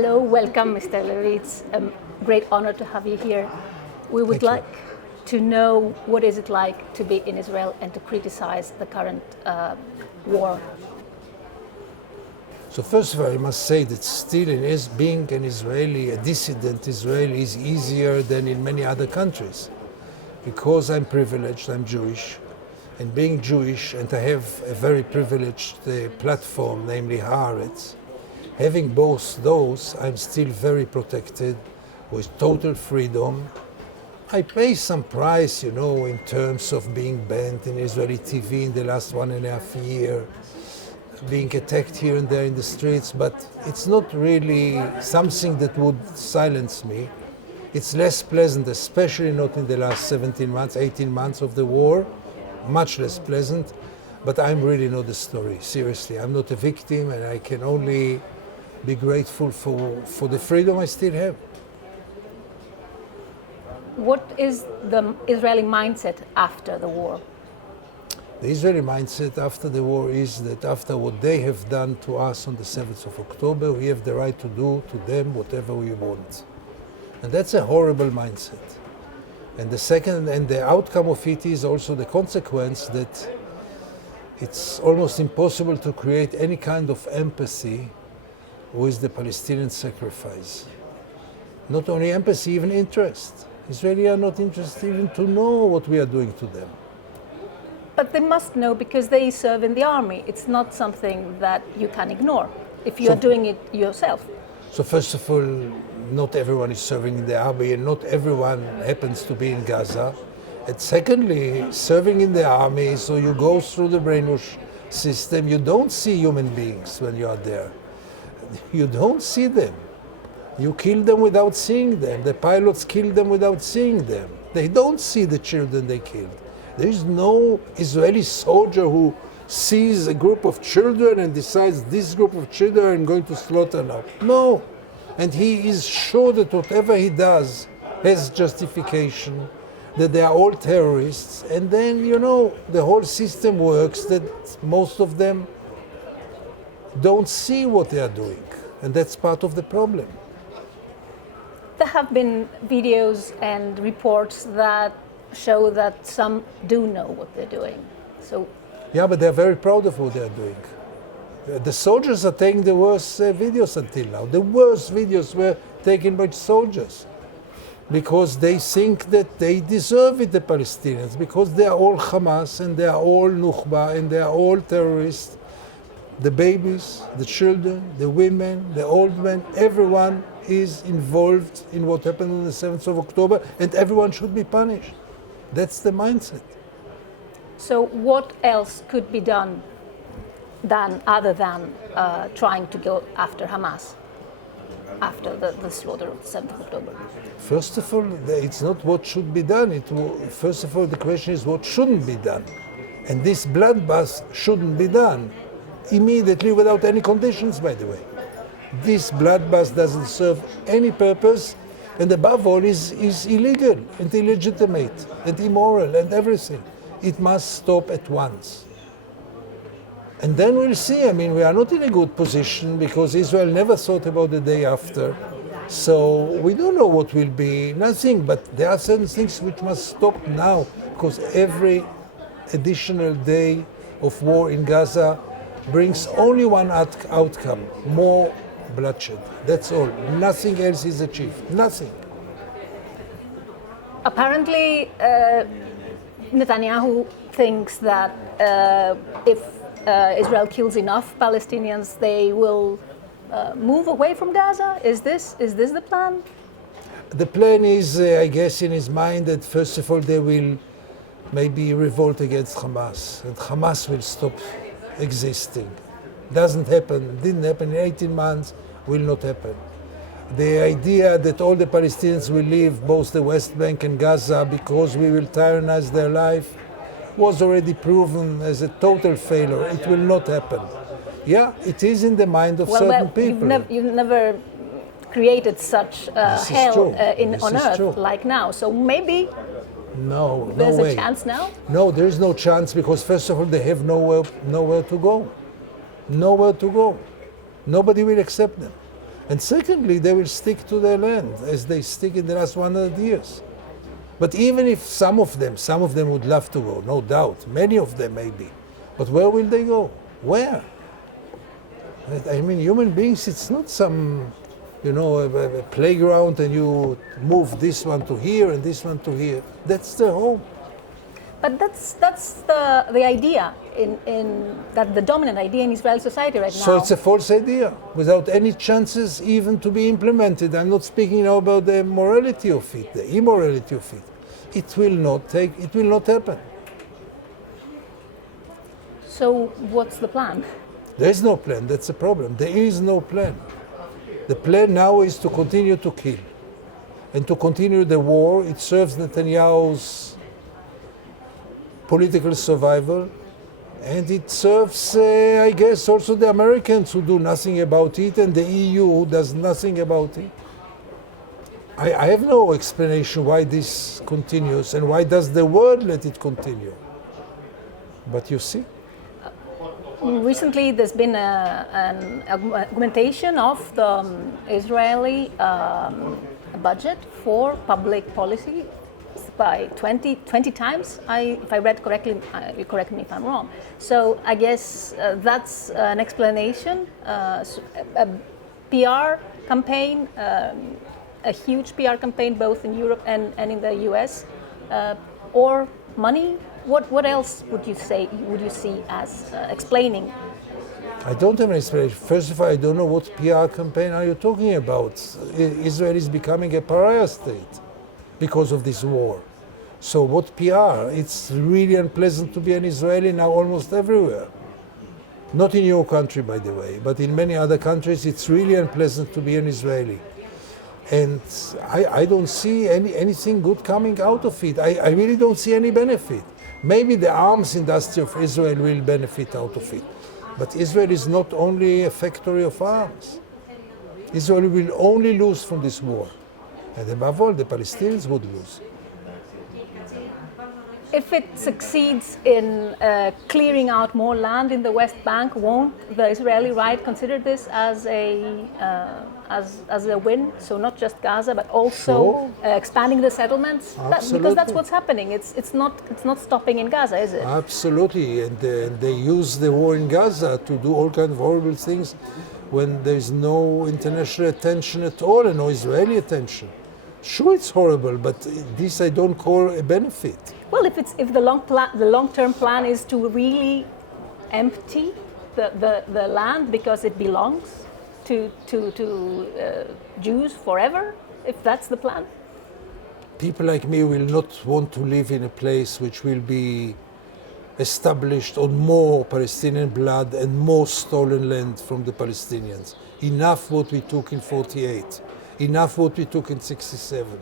Hello, welcome, Mr. Levy. It's a great honor to have you here. We would Thank like to know what is it like to be in Israel and to criticize the current war. So first of all, I must say that still being an Israeli, a dissident Israeli, is easier than in many other countries. Because I'm privileged, I'm Jewish, and being Jewish, and I have a very privileged platform, namely Haaretz, having both those, I'm still very protected with total freedom. I pay some price, in terms of being banned in Israeli TV in the last 1.5 years, being attacked here and there in the streets, but it's not really something that would silence me. It's less pleasant, especially not in the last 17 months, 18 months of the war, much less pleasant, but I'm really not the story, seriously. I'm not a victim, and I can only be grateful for the freedom I still have. What is the Israeli mindset after the war? The Israeli mindset after the war is that after what they have done to us on the 7th of October, we have the right to do to them whatever we want. And that's a horrible mindset. And the outcome of it is also the consequence that it's almost impossible to create any kind of empathy with the Palestinian sacrifice. Not only empathy, even interest. Israelis are not interested even to know what we are doing to them. But they must know because they serve in the army. It's not something that you can ignore if you are doing it yourself. So first of all, not everyone is serving in the army, and not everyone happens to be in Gaza. And secondly, serving in the army, so you go through the brainwash system, you don't see human beings when you are there. You don't see them. You kill them without seeing them. The pilots kill them without seeing them. They don't see the children they killed. There is no Israeli soldier who sees a group of children and decides this group of children I'm going to slaughter now. No. And he is sure that whatever he does has justification, that they are all terrorists. And then, the whole system works that most of them don't see what they are doing. And that's part of the problem. There have been videos and reports that show that some do know what they're doing. Yeah, but they're very proud of what they're doing. The soldiers are taking the worst videos until now. The worst videos were taken by soldiers because they think that they deserve it, the Palestinians, because they are all Hamas and they are all Nukhba and they are all terrorists. The babies, the children, the women, the old men, everyone is involved in what happened on the 7th of October, and everyone should be punished. That's the mindset. So what else could be done other than trying to go after Hamas after the slaughter of the 7th of October? First of all, it's not what should be done. First of all, the question is what shouldn't be done. And this bloodbath shouldn't be done immediately without any conditions, by the way. This bloodbath doesn't serve any purpose, and above all is illegal and illegitimate and immoral and everything. It must stop at once. And then we'll see. We are not in a good position because Israel never thought about the day after. So we don't know what will be, nothing, but there are certain things which must stop now, because every additional day of war in Gaza brings only one outcome: more bloodshed. That's all. Nothing else is achieved. Nothing. Apparently, Netanyahu thinks that if Israel kills enough Palestinians, they will move away from Gaza. Is this the plan? The plan is, I guess, in his mind that first of all they will maybe revolt against Hamas, and Hamas will stop existing. Doesn't happen, didn't happen in 18 months, will not happen. The idea that all the Palestinians will leave both the West Bank and Gaza because we will tyrannize their life was already proven as a total failure. It will not happen. Yeah, it is in the mind of certain people. You've never created such hell on earth like now, so maybe there's a chance now? No, there is no chance because first of all they have nowhere to go. Nowhere to go. Nobody will accept them. And secondly, they will stick to their land as they stick in the last 100 years. But even if some of them would love to go, no doubt, many of them maybe. But where will they go? Where? I mean, human beings, it's not some, a playground and you move this one to here and this one to here. That's the home. But that's the idea in that the dominant idea in Israeli society right now. So it's a false idea without any chances even to be implemented. I'm not speaking now about the morality of it, the immorality of it. It will not happen. So what's the plan? There is no plan, that's the problem. There is no plan. The plan now is to continue to kill and to continue the war. It serves Netanyahu's political survival, and it serves, I guess, also the Americans who do nothing about it, and the EU who does nothing about it. I have no explanation why this continues and why does the world let it continue. But you see. Recently, there's been an augmentation of the Israeli budget for public policy by 20 times. If I read correctly, you correct me if I'm wrong. So I guess that's an explanation. A PR campaign, a huge PR campaign both in Europe and in the US, or money. What else would you see as explaining? I don't have an explanation. First of all, I don't know what PR campaign are you talking about. Israel is becoming a pariah state because of this war. So what PR? It's really unpleasant to be an Israeli now almost everywhere. Not in your country, by the way, but in many other countries, it's really unpleasant to be an Israeli. And I don't see anything good coming out of it. I really don't see any benefit. Maybe the arms industry of Israel will benefit out of it. But Israel is not only a factory of arms. Israel will only lose from this war. And above all, the Palestinians would lose. If it succeeds in clearing out more land in the West Bank, won't the Israeli right consider this as a win? So not just Gaza, but also Sure. expanding the settlements. Absolutely. Because that's what's happening. It's not stopping in Gaza, is it? Absolutely, and they use the war in Gaza to do all kinds of horrible things when there is no international attention at all and no Israeli attention. Sure, it's horrible, but this I don't call a benefit. Well, if the long-term plan is to really empty the land because it belongs to Jews forever, if that's the plan. People like me will not want to live in a place which will be established on more Palestinian blood and more stolen land from the Palestinians. Enough what we took in 48, enough what we took in 67.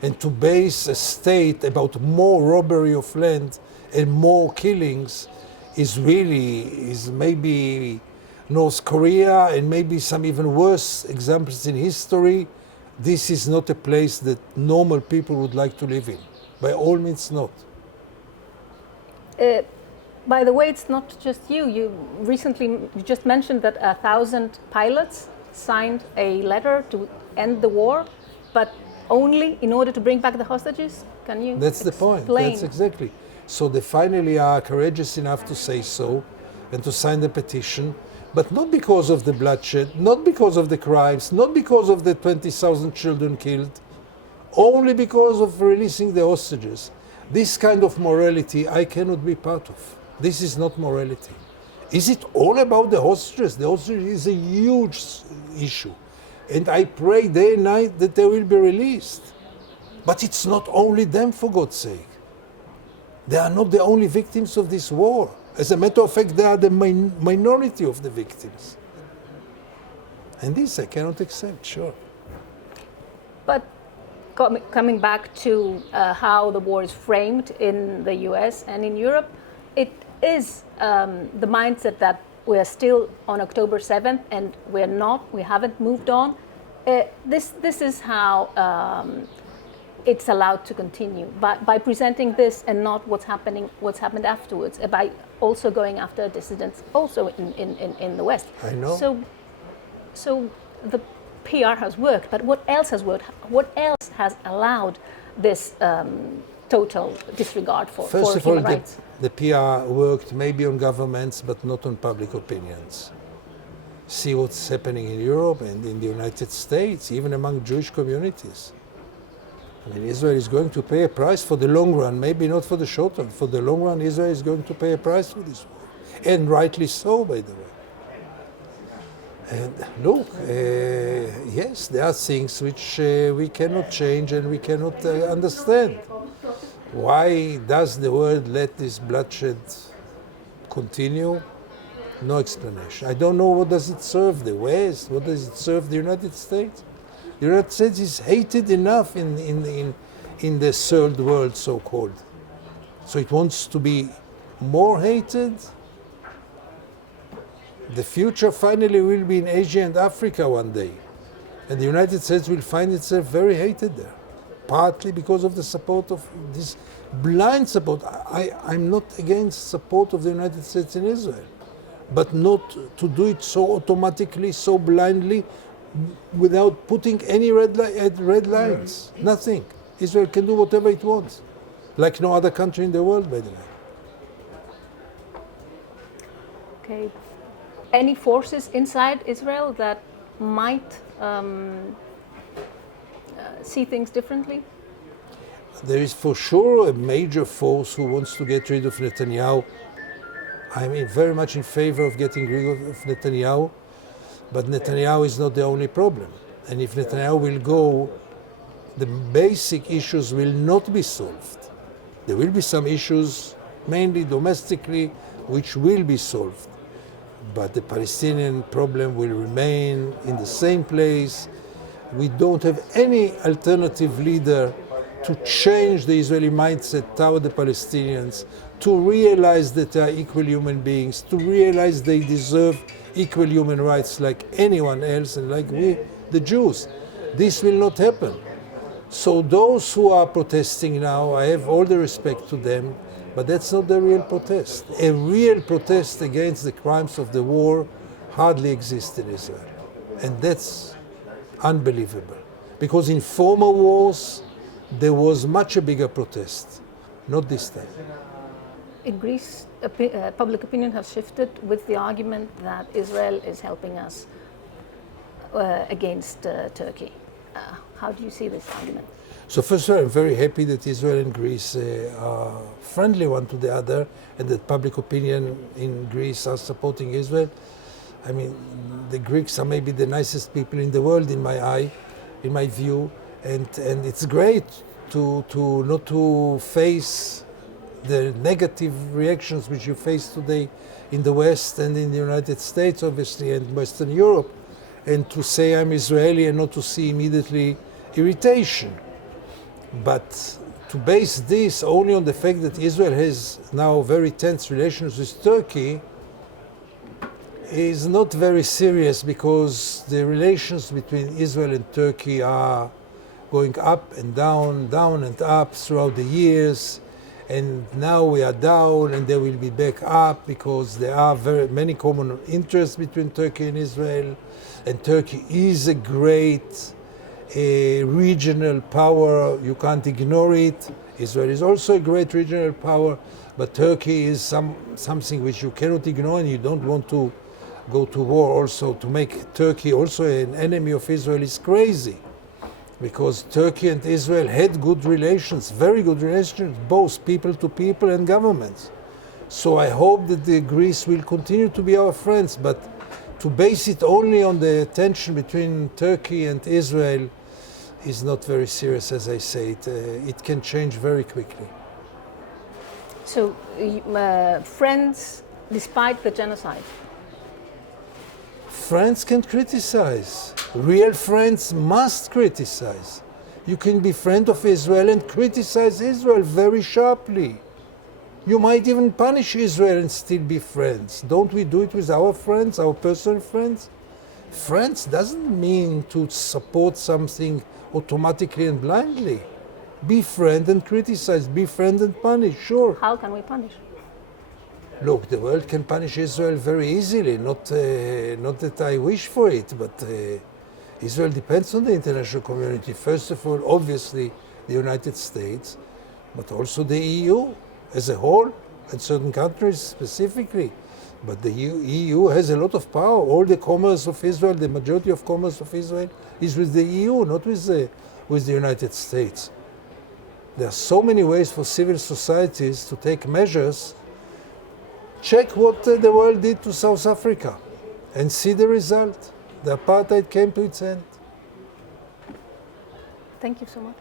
And to base a state about more robbery of land and more killings is maybe North Korea and maybe some even worse examples in history. This is not a place that normal people would like to live in. By all means not. By the way, it's not just you. You just mentioned that 1,000 pilots signed a letter to end the war, but only in order to bring back the hostages? Can you That's the point. That's exactly. So they finally are courageous enough to say so and to sign the petition, but not because of the bloodshed, not because of the crimes, not because of the 20,000 children killed, only because of releasing the hostages. This kind of morality I cannot be part of. This is not morality. Is it all about the hostages? The hostages is a huge issue. And I pray day and night that they will be released. But it's not only them, for God's sake. They are not the only victims of this war. As a matter of fact, they are the minority of the victims. And this I cannot accept, sure. But coming back to how the war is framed in the US and in Europe, it is the mindset that we are still on October 7th and we haven't moved on. This is how it's allowed to continue, by presenting this and not what's happened afterwards, by also going after dissidents also in the West. I know. So the PR has worked, but what else has worked? What else has allowed this total disregard for First of all, human rights? the PR worked maybe on governments, but not on public opinions. See what's happening in Europe and in the United States, even among Jewish communities. I mean, Israel is going to pay a price for the long run, maybe not for the short run. For the long run, Israel is going to pay a price for this war. And rightly so, by the way. And look, yes, there are things which we cannot change and we cannot understand. Why does the world let this bloodshed continue? No explanation. I don't know what does it serve the West, what does it serve the United States? The United States is hated enough in the third world, so-called. So it wants to be more hated. The future finally will be in Asia and Africa one day. And the United States will find itself very hated there, partly because of the support of this blind support. I'm not against support of the United States in Israel, but not to do it so automatically, so blindly, without putting any red lines. Nothing. Israel can do whatever it wants, like no other country in the world, by the way. Okay. Any forces inside Israel that might see things differently? There is for sure a major force who wants to get rid of Netanyahu. I'm very much in favor of getting rid of Netanyahu, but Netanyahu is not the only problem. And if Netanyahu will go, the basic issues will not be solved. There will be some issues, mainly domestically, which will be solved. But the Palestinian problem will remain in the same place. We don't have any alternative leader to change the Israeli mindset toward the Palestinians, to realize that they are equal human beings, to realize they deserve equal human rights like anyone else and like we, the Jews. This will not happen. So those who are protesting now, I have all the respect to them, but that's not the real protest. A real protest against the crimes of the war hardly exists in Israel. And that's unbelievable. Because in former wars, there was much a bigger protest. Not this time. In Greece, public opinion has shifted with the argument that Israel is helping us against Turkey. How do you see this argument? So first of all, I'm very happy that Israel and Greece are friendly one to the other, and that public opinion in Greece are supporting Israel. I mean, the Greeks are maybe the nicest people in the world in my view, and it's great to not to face the negative reactions which you face today in the West and in the United States, obviously, and Western Europe, and to say I'm Israeli and not to see immediately irritation. But to base this only on the fact that Israel has now very tense relations with Turkey is not very serious, because the relations between Israel and Turkey are going up and down, down and up throughout the years. And now we are down and they will be back up because there are very many common interests between Turkey and Israel. And Turkey is a great regional power. You can't ignore it. Israel is also a great regional power, but Turkey is something which you cannot ignore, and you don't want to go to war also. To make Turkey also an enemy of Israel is crazy, because Turkey and Israel had good relations, very good relations, both people to people and governments. So I hope that Greece will continue to be our friends, but to base it only on the tension between Turkey and Israel is not very serious, as I say. It can change very quickly. So, friends, despite the genocide? Friends can criticize. Real friends must criticize. You can be friend of Israel and criticize Israel very sharply. You might even punish Israel and still be friends. Don't we do it with our friends, our personal friends? Friends doesn't mean to support something automatically and blindly. Be friend and criticize, be friend and punish, sure. How can we punish? Look, the world can punish Israel very easily, not that I wish for it, but Israel depends on the international community. First of all, obviously, the United States, but also the EU as a whole, and certain countries specifically. But the EU has a lot of power. All the commerce of Israel, the majority of commerce of Israel, is with the EU, not with the United States. There are so many ways for civil societies to take measures. Check what the world did to South Africa and see the result. The apartheid came to its end. Thank you so much.